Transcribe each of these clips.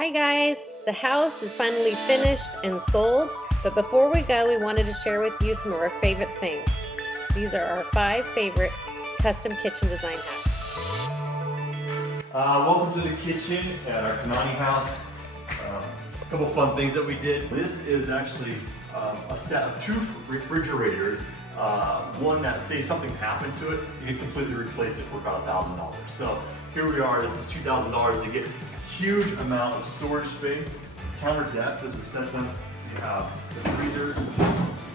Hi guys, the house is finally finished and sold, but before we go, we wanted to share with you some of our favorite things. These are our 5 favorite custom kitchen design hacks. Welcome to the kitchen at our Kanani house. A couple fun things that we did. This is actually a set of 2 refrigerators. One that, say something happened to it, you can completely replace it for about $1,000. So here we are, this is $2,000 to get a huge amount of storage space, counter depth as we set them. You have the freezers, you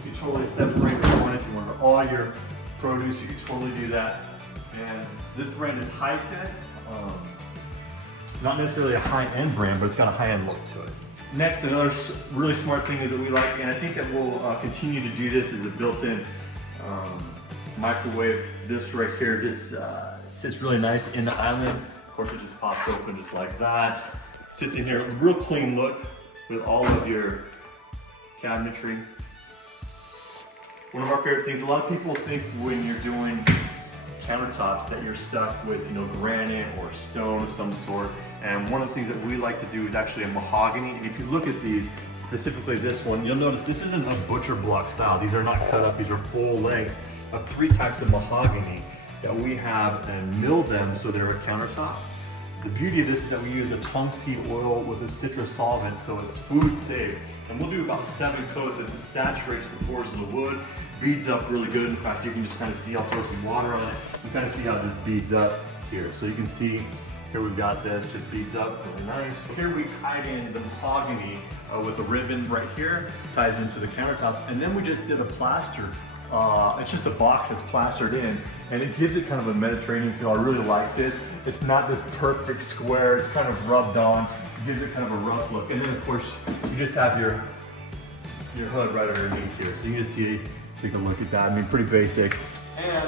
can totally separate if you want. If you want all your produce, you can totally do that. And this brand is HiSense. Not necessarily a high-end brand, but it's got a high-end look to it. Next, another really smart thing is that we like, and I think that we'll continue to do this, is a built-in microwave. This right here just sits really nice in the island. Of course, it just pops open just like that. Sits in here, real clean look with all of your cabinetry. One of our favorite things, a lot of people think when you're doing countertops that you're stuck with, granite or stone of some sort. And one of the things that we like to do is actually a mahogany. And if you look at these, specifically this one, you'll notice this isn't a butcher block style. These are not cut up, these are full lengths of 3 types of mahogany that we have and milled them so they're a countertop. The beauty of this is that we use a tongue seed oil with a citrus solvent, so it's food safe. And we'll do about 7 coats, and it saturates the pores of the wood, beads up really good. In fact, you can just kind of see, I'll throw some water on it. You kind of see how this beads up here. So you can see here we've got this, just beads up really nice. Here we tied in the mahogany with a ribbon right here, ties into the countertops, and then we just did a plaster. It's just a box that's plastered in, and it gives it kind of a Mediterranean feel. I really like this. It's not this perfect square, it's kind of rubbed on. It gives it kind of a rough look. And then of course, you just have your hood right underneath here. So you can just see, take a look at that. I mean, pretty basic. And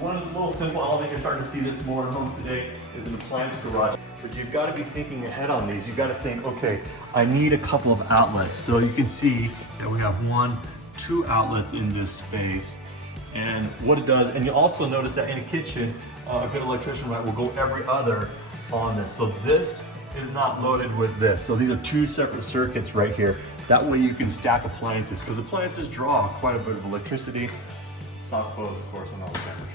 one little simple element, you're starting to see this more in homes today, is an appliance garage. But you've got to be thinking ahead on these. You've got to think, okay, I need a couple of outlets. So you can see that we have 1, 2 outlets in this space. And what it does, and you also notice that in a kitchen, a good electrician will go every other on this. So this is not loaded with this. So these are 2 separate circuits right here. That way you can stack appliances, because appliances draw quite a bit of electricity. Soft close, of course, on all the temperature.